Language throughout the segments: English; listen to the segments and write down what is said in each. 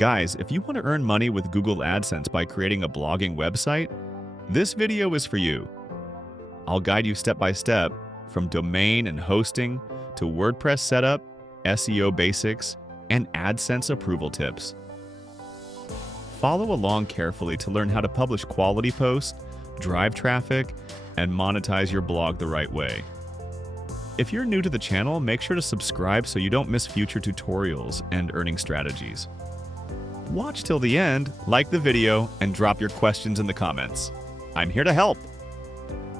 Guys, if you want to earn money with Google AdSense by creating a blogging website, this video is for you. I'll guide you step by step from domain and hosting to WordPress setup, SEO basics, and AdSense approval tips. Follow along carefully to learn how to publish quality posts, drive traffic, and monetize your blog the right way. If you're new to the channel, make sure to subscribe so you don't miss future tutorials and earning strategies. Watch till the end, like the video, and drop your questions in the comments. I'm here to help!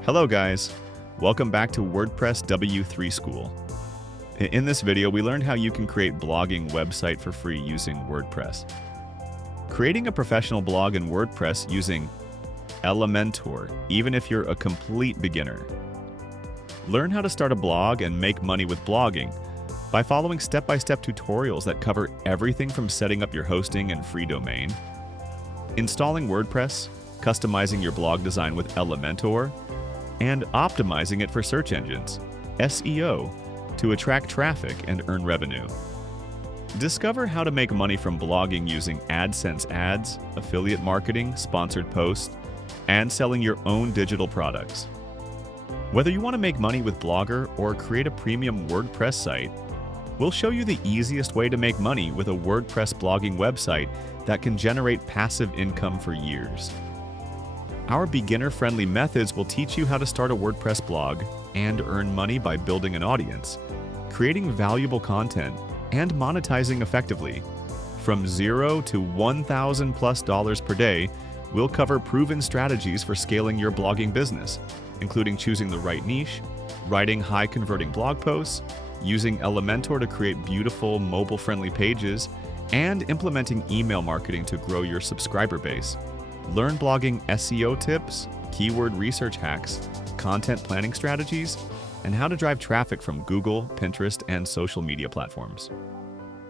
Hello guys, welcome back to WordPress W3 School. In this video, we learned how you can create blogging website for free using WordPress. Creating a professional blog in WordPress using Elementor, even if you're a complete beginner. Learn how to start a blog and make money with blogging by following step-by-step tutorials that cover everything from setting up your hosting and free domain, installing WordPress, customizing your blog design with Elementor, and optimizing it for search engines, SEO, to attract traffic and earn revenue. Discover how to make money from blogging using AdSense ads, affiliate marketing, sponsored posts, and selling your own digital products. Whether you want to make money with Blogger or create a premium WordPress site, we'll show you the easiest way to make money with a WordPress blogging website that can generate passive income for years. Our beginner-friendly methods will teach you how to start a WordPress blog and earn money by building an audience, creating valuable content, and monetizing effectively. From $0 to $1,000+ per day, we'll cover proven strategies for scaling your blogging business, including choosing the right niche, writing high-converting blog posts, using Elementor to create beautiful mobile-friendly pages, and implementing email marketing to grow your subscriber base. Learn blogging SEO tips, keyword research hacks, content planning strategies, and how to drive traffic from Google, Pinterest, and social media platforms.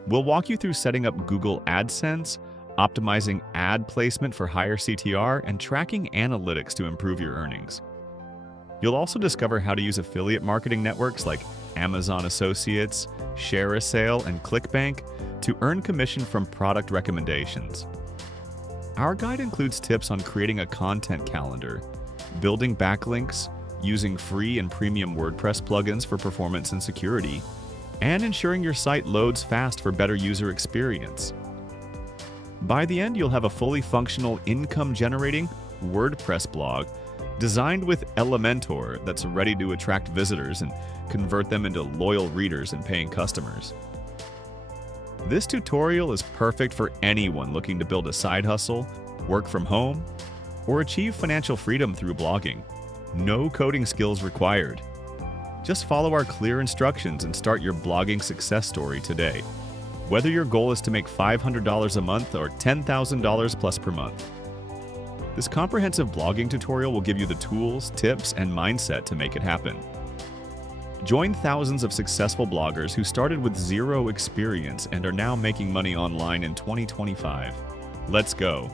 We'll walk you through setting up Google AdSense, optimizing ad placement for higher CTR, and tracking analytics to improve your earnings. You'll also discover how to use affiliate marketing networks like Amazon Associates, ShareASale, and ClickBank to earn commission from product recommendations. Our guide includes tips on creating a content calendar, building backlinks, using free and premium WordPress plugins for performance and security, and ensuring your site loads fast for better user experience. By the end, you'll have a fully functional income-generating WordPress blog designed with Elementor that's ready to attract visitors and convert them into loyal readers and paying customers. This tutorial is perfect for anyone looking to build a side hustle, work from home, or achieve financial freedom through blogging. No coding skills required. Just follow our clear instructions and start your blogging success story today. Whether your goal is to make $500 a month or $10,000 plus per month. This comprehensive blogging tutorial will give you the tools, tips, and mindset to make it happen. Join thousands of successful bloggers who started with zero experience and are now making money online in 2025. Let's go!